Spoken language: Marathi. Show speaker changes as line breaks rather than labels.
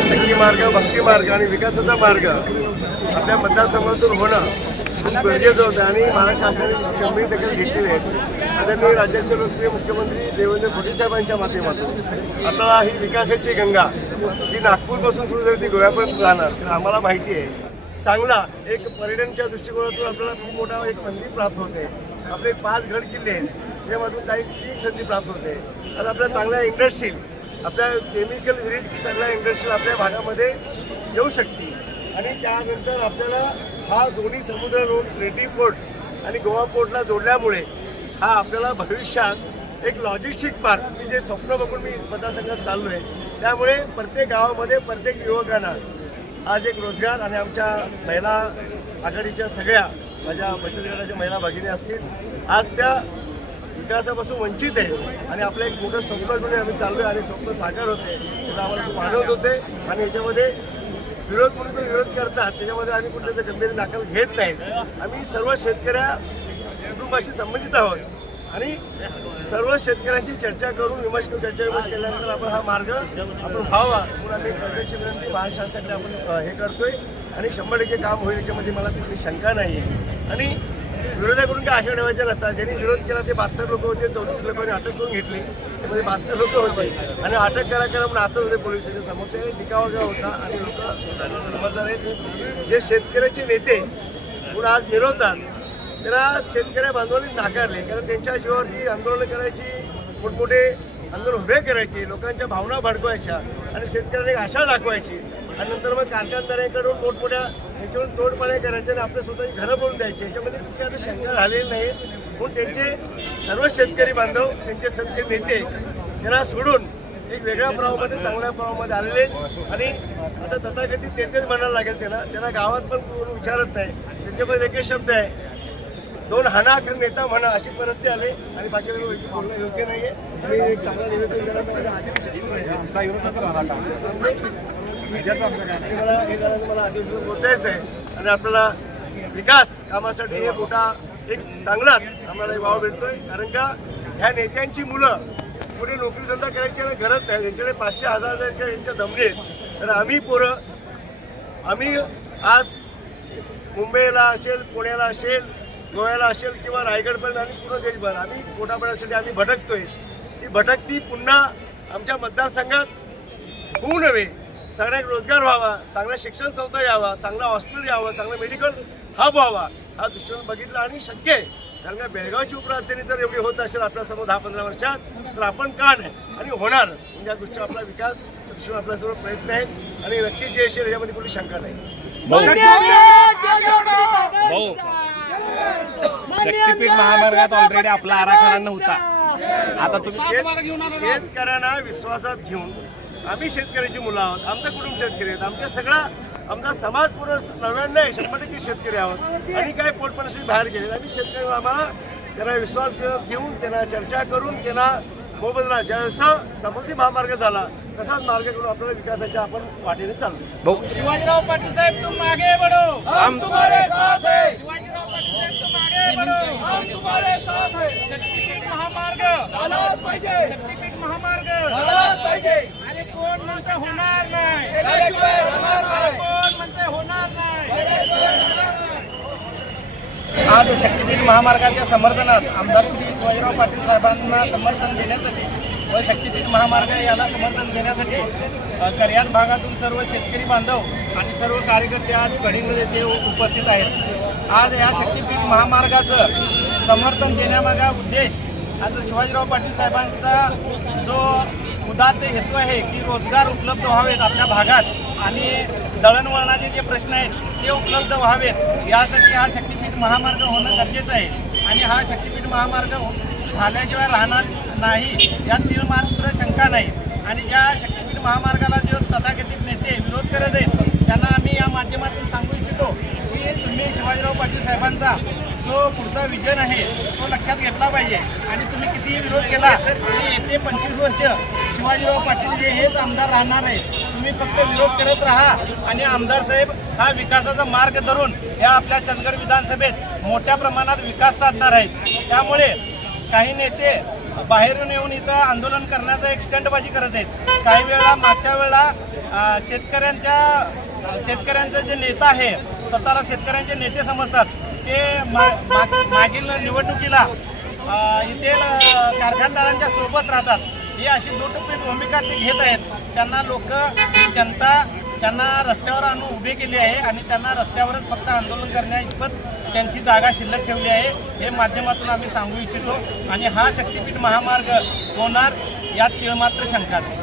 हा शक्ती मार्ग भक्ती मार्ग आणि विकासाचा मार्ग आपल्या मतदारसंघातून होणं खूप गरजेचं होतं आणि महाराष्ट्र शासनाने गंभीर दखल घेतलेली आहे आदरणीय राज्याचे लोकप्रिय मुख्यमंत्री देवेंद्र फडणवीस साहेबांच्या माध्यमातून. आता ही विकासाची गंगा जी नागपूरपासून सुरू झाली ती गोव्यापर्यंत जाणार. तर आम्हाला माहिती आहे चांगला एक पर्यटनच्या दृष्टिकोनातून आपल्याला खूप मोठा एक संधी प्राप्त होते. आपले पाच गड किल्ले आहेत त्यामधून काही तीन संधी प्राप्त होते. आता आपल्या चांगल्या इंडस्ट्री आपल्या केमिकल विरहित सगळ्या इंडस्ट्री आपल्या भागामध्ये येऊ शकते आणि त्यानंतर आपल्याला हा दोन्ही समुद्र रोड रेड्डी पोर्ट आणि गोवा पोर्टला जोडल्यामुळे हा आपल्याला भविष्यात एक लॉजिस्टिक पार्क मी जे स्वप्न बघून मी मतदारसंघात चाललो आहे त्यामुळे प्रत्येक गावामध्ये प्रत्येक युवकांना आज एक रोजगार आणि आमच्या महिला आघाडीच्या सगळ्या माझ्या बचत गटाच्या महिला भगिनी असतील आज त्या विकासापासून वंचित आहे. आणि आपलं एक मोठं स्वप्न घेऊन आम्ही चाललोय आणि स्वप्न साकार होते. त्याचा आम्हाला खूप आनंद होते आणि याच्यामध्ये विरोध म्हणून जो विरोध करतात. त्याच्यामध्ये आम्ही कुठल्याच गंभीर दाखल घेत नाहीत आम्ही सर्व शेतकऱ्या कुटुंबाशी संबंधित आहोत. आणि सर्व शेतकऱ्यांची चर्चा करून विमर्श करून चर्चा विमर्श केल्यानंतर आपण हा मार्ग आपण व्हावा. म्हणून आम्ही प्रत्यक्ष विनंती महाराष्ट्राकडे आपण हे करतोय. आणि शंभर टक्के काम होईल याच्यामध्ये मला तिथली शंका नाही आहे आणि विरोधाकडून काय आशा ठेवायच्या नसतात. ज्यांनी विरोध केला ते बहात्तर लोक होते चौतीस लोकांनी अटक करून घेतली. त्यामध्ये बहात्तर लोक होते. आणि अटक करा करा म्हणून आता होते पोलिसांच्या समोर. ते दिखावा होता आणि लोक समजदार आहेत. जे शेतकऱ्याचे नेते म्हणून आज मिरवतात त्यांना शेतकऱ्या बांधवांनी नाकारले. कारण त्यांच्या जीवावरती आंदोलनं करायची मोठमोठे आंदोलन उभे करायचे लोकांच्या भावना भडकवायच्या आणि शेतकऱ्यांना एक आशा दाखवायची. आणि नंतर मग कारखानदारांकडून मोठमोठ्या ह्याच्यावरून तोडपाण्या करायचे आणि आपल्या स्वतःची घरं बोलून द्यायची. याच्यामध्ये कुठे आता शंका झालेली नाही म्हणून त्यांचे सर्व शेतकरी बांधव त्यांचे संत नेते त्यांना सोडून एक वेगळ्या प्रवाहामध्ये चांगल्या प्रवाहामध्ये आलेले आहेत. आणि आता तथाकथित नेतेच म्हणायला लागेल त्यांना. त्यांना गावात पण कोण विचारत नाही. त्यांच्यामध्ये एकच शब्द आहे. दोन हाना अखेर नेता म्हणा अशी परिस्थिती आली आणि बाकी बोलणं योग्य आहे आणि एक चांगला निवेदन देण्यात माझ्या अधिवेशन आहे. आणि आहे आणि आपल्याला विकास कामासाठी हे मोठा एक चांगलाच आम्हाला वाव भेटतोय. कारण का ह्या नेत्यांची मुलं पुढे नोकरी धंदा करायची आणि गरज नाही. त्यांच्याकडे पाचशे हजार जर यांच्या जमले तर आम्ही पोरं आम्ही आज मुंबईला असेल पुण्याला असेल गोव्याला असेल किंवा रायगडपर्यंत आणि पूर्ण देशभर आम्ही पोटापाण्यासाठी आम्ही भटकतोय. ती भटकती पुन्हा आमच्या मतदारसंघात होऊ नव्हे सगळ्यात रोजगार व्हावा चांगला शिक्षण संस्था यावा चांगला हॉस्पिटल यावं चांगलं मेडिकल हब व्हावा हा दृष्टिकोन बघितला आणि शक्य आहे. कारण का बेळगावची उपराजधानी जर एवढी होत असेल आपल्यासमोर दहा पंधरा वर्षात तर आपण का नाही? आणि होणार. म्हणजे या गोष्टी आपला विकास दृष्टीने आपल्यासमोर प्रयत्न आहेत. आणि नक्की जे असेल यामध्ये कुठली शंका नाही.
शक्तीपीठ महामार्गात ऑलरेडी आपला आराखडा नव्हता. आता तुम्ही
शेत- शेतकऱ्यांना विश्वासात घेऊन आम्ही शेतकऱ्याची मुलं आहोत आमचं कुटुंब शेतकरी आहेत आमच्या सगळा आमचा समाज पूर्ण नव्याण्णव आहे शंभर टक्के शेतकरी आहोत. आणि काय पोटपणाशी बाहेर गेले आम्ही शेतकरी आम्हाला त्यांना विश्वास घेऊन त्यांना चर्चा करून त्यांना मोबदला जसं समृद्धी महामार्ग झाला तसाच मार्ग करून आपल्याला विकासाच्या आपण वाटेने चाललो.
शिवाजीराव पाटील साहेब तुम
हम तुम्हारे साथ है.
शिवाजीराव पाटील साहेब तुम आगे बढ़ो. हम तुम्हारे साथ है. शक्तीपीठ महामार्ग. झालाच पाहिजे शक्तीपीठ महामार्ग झालाच पाहिजे अरे कोण म्हणते होणार नाही. अरे कोण म्हणते होणार नाही. आज शक्तीपीठ महामार्गाच्या समर्थनात आमदार श्री शिवाजीराव पाटील साहेबांना समर्थन देण्यासाठी व शक्तीपीठ महामार्ग याला समर्थन देण्यासाठी कर्यात भागातून सर्व शेतकरी बांधव आणि सर्व कार्यकर्ते आज कडिंग येथे उपस्थित आहेत. आज या शक्तीपीठ महामार्गाचं समर्थन देण्यामागा उद्देश आज शिवाजीराव पाटील साहेबांचा जो उदात्त हेतू आहे की रोजगार उपलब्ध व्हावेत आपल्या भागात आणि दळणवळणाचे जे प्रश्न आहेत ते उपलब्ध व्हावेत. यासाठी हा शक्तीपीठ महामार्ग होणं गरजेचं आहे. आणि हा शक्तीपीठ महामार्ग हो- झाल्याशिवाय राहणार नाही. यात तीळ मात्र शंका नाही. आणि ज्या शक्तीपीठ महामार्गाला जो तथाकथित नेते विरोध करत आहेत त्यांना आम्ही या माध्यमातून सांगू इच्छितो. की तुम्ही शिवाजीराव पाटील साहेबांचा जो पुढचा विजन आहे तो लक्षात घेतला पाहिजे. आणि तुम्ही कितीही विरोध केला तरी येते पंचवीस वर्ष शिवाजीराव पाटील जे हेच आमदार राहणार आहे. तुम्ही फक्त विरोध करत राहा आणि आमदार साहेब हा विकासाचा मार्ग धरून या आपल्या चंदगड विधानसभेत मोठ्या प्रमाणात विकास साधणार आहेत. त्यामुळे काही नेते बाहेरून येऊन इथं आंदोलन करण्याचा एक स्टंटबाजी करत आहेत. काही वेळा मागच्या वेळा शेतकऱ्यांच्या शेतकऱ्यांचे जे नेता आहे सतारा शेतकऱ्यांचे नेते समजतात. ते मा, मागील निवडणुकीला येथील कारखानदारांच्या सोबत राहतात. ही अशी दुटप्पी भूमिका ते घेत आहेत. त्यांना लोक जनता त्यांना रस्त्यावर आणून उभे केले आहे आणि त्यांना रस्त्यावरच फक्त आंदोलन करण्या इतपत त्यांची जागा शिल्लक ठेवली आहे. हे माध्यमातून आम्ही सांगू इच्छितो. आणि हा शक्तीपीठ महामार्ग होणार यात तिळमात्र शंका नाही.